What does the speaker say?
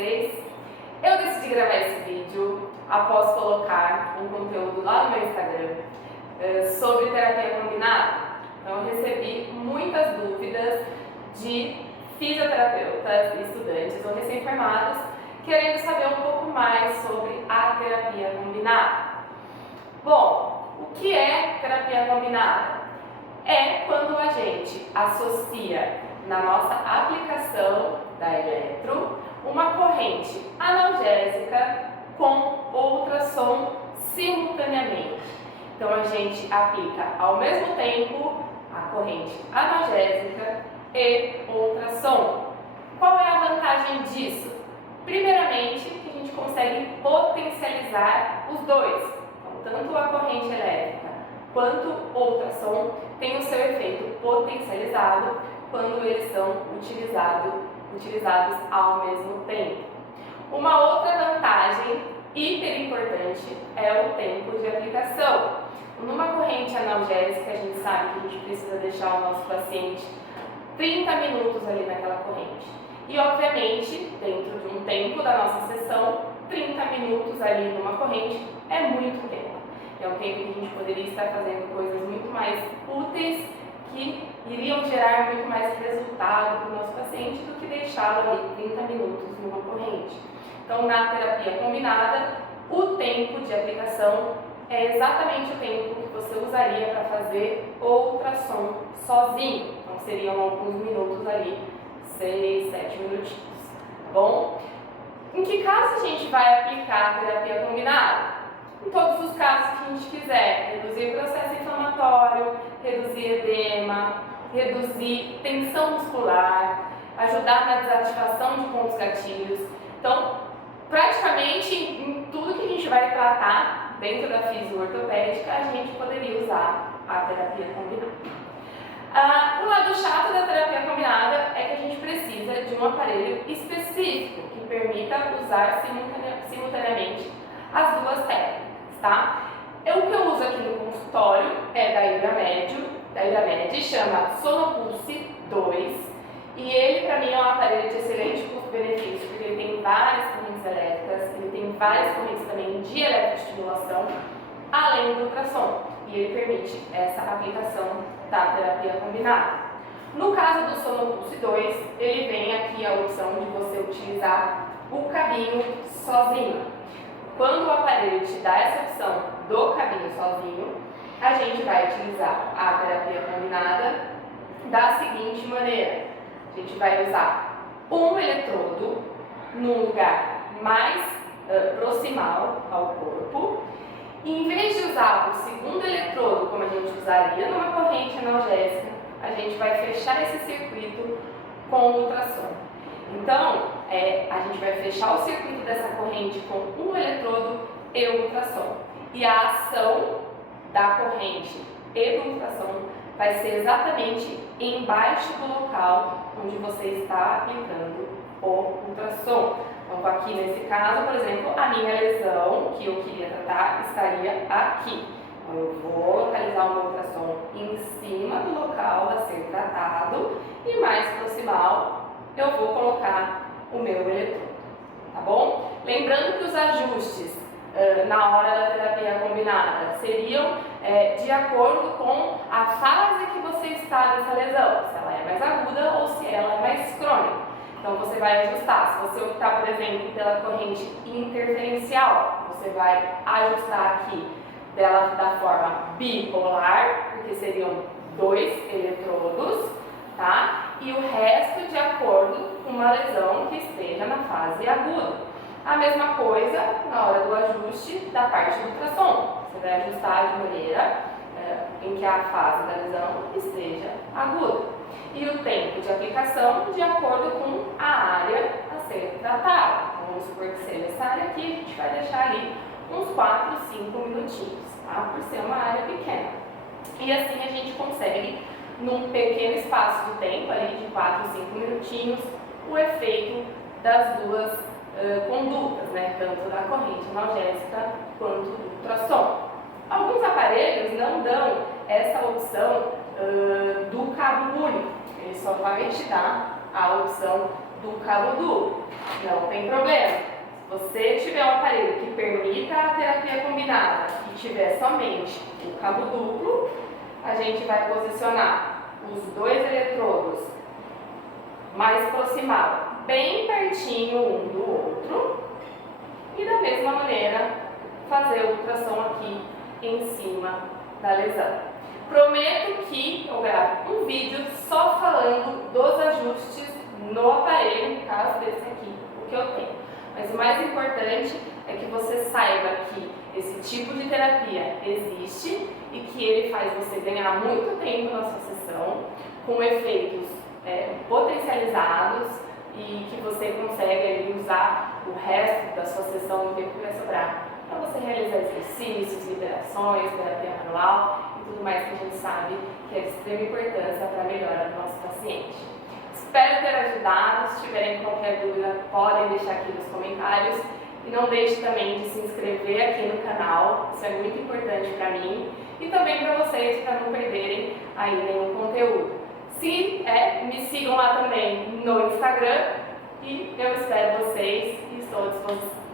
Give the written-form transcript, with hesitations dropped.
vocês? Eu decidi gravar esse vídeo após colocar um conteúdo lá no meu Instagram sobre terapia combinada. Então eu recebi muitas dúvidas de fisioterapeutas, estudantes ou recém-formados querendo saber um pouco mais sobre a terapia combinada. Bom, o que é terapia combinada? É quando a gente associa na nossa aplicação da eletro uma corrente analgésica com ultrassom simultaneamente. Então a gente aplica ao mesmo tempo a corrente analgésica e ultrassom. Qual é a vantagem disso? Primeiramente, que a gente consegue potencializar os dois. Então, tanto a corrente elétrica quanto o ultrassom tem o seu efeito potencializado quando eles são utilizados ao mesmo tempo. Uma outra vantagem hiper importante é o tempo de aplicação. Numa corrente analgésica, a gente sabe que a gente precisa deixar o nosso paciente 30 minutos ali naquela corrente. E, obviamente, dentro de um tempo da nossa sessão, 30 minutos ali numa corrente é muito tempo. É um tempo que a gente poderia estar fazendo coisas muito mais úteis que iriam gerar muito mais resultado para o nosso paciente do que deixá-lo ali 30 minutos numa corrente. Então, na terapia combinada, o tempo de aplicação é exatamente o tempo que você usaria para fazer ultrassom sozinho. Então, seriam alguns minutos ali, 6, 7 minutinhos, tá bom? Em que caso a gente vai aplicar a terapia combinada? Em todos os casos que a gente quiser, reduzir processo inflamatório, reduzir edema, reduzir tensão muscular, ajudar na desativação de pontos gatilhos. Então, praticamente em tudo que a gente vai tratar dentro da fisiortopédica, a gente poderia usar a terapia combinada. O lado chato da terapia combinada é que a gente precisa de um aparelho específico que permita usar simultaneamente as duas técnicas, tá? O que eu uso aqui no consultório é da Ibramed, chama Sonopulse 2, e ele para mim é um aparelho de excelente custo-benefício, porque ele tem várias correntes elétricas, ele tem várias correntes também de eletroestimulação, além do ultrassom, e ele permite essa aplicação da terapia combinada. No caso do Sonopulse 2, ele vem aqui a opção de você utilizar o cabinho sozinho. Quando o aparelho te dá essa opção do cabinho sozinho, a gente vai utilizar a terapia combinada da seguinte maneira. A gente vai usar um eletrodo num lugar mais proximal ao corpo. E em vez de usar o segundo eletrodo, como a gente usaria numa corrente analgésica, a gente vai fechar esse circuito com o ultrassom. Então, a gente vai fechar o circuito dessa corrente com um eletrodo e o ultrassom. E a ação da corrente e do ultrassom vai ser exatamente embaixo do local onde você está aplicando o ultrassom. Então, aqui nesse caso, por exemplo, a minha lesão que eu queria tratar estaria aqui. Então, eu vou localizar o meu ultrassom em cima do local a ser tratado e mais proximal eu vou colocar o meu eletrodo, tá bom? Lembrando que os ajustes na hora da terapia combinada seriam de acordo com a fase que você está dessa lesão, se ela é mais aguda ou se ela é mais crônica. Então você vai ajustar. Se você optar, por exemplo, pela corrente interferencial, você vai ajustar aqui dela da forma bipolar, porque seriam 2 eletrodos, tá? E o resto de acordo com uma lesão que esteja na fase aguda. A mesma coisa na hora do ajuste da parte do ultrassom. Você vai ajustar de maneira em que a fase da lesão esteja aguda. E o tempo de aplicação de acordo com a área a ser tratada. Vamos supor que seja essa área aqui, a gente vai deixar ali uns 4, 5 minutinhos, tá? Por ser uma área pequena. E assim a gente consegue, num pequeno espaço de tempo, ali de 4, 5 minutinhos, o efeito das duas condutas, né? Tanto da corrente analgésica quanto do ultrassom. Alguns aparelhos não dão essa opção do cabo único, ele só vai te dar a opção do cabo duplo. Não tem problema. Se você tiver um aparelho que permita a terapia combinada e tiver somente o cabo duplo, a gente vai posicionar os dois eletrodos mais aproximados, bem pertinho um do outro, e da mesma maneira fazer o ultrassom aqui em cima da lesão. Prometo que eu gravo um vídeo só falando dos ajustes no aparelho, no caso desse aqui, o que eu tenho. Mas o mais importante é que você saiba que esse tipo de terapia existe e que ele faz você ganhar muito tempo na sua sessão, com efeitos potencializados, e que você consegue ali usar o resto da sua sessão no tempo que vai sobrar para você realizar exercícios, liberações, terapia manual e tudo mais que a gente sabe que é de extrema importância para a melhora do nosso paciente. Espero ter ajudado. Se tiverem qualquer dúvida, podem deixar aqui nos comentários. E não deixe também de se inscrever aqui no canal, isso é muito importante para mim e também para vocês, para não perderem aí nenhum conteúdo. Me sigam lá também no Instagram e eu espero vocês e estou à disposição.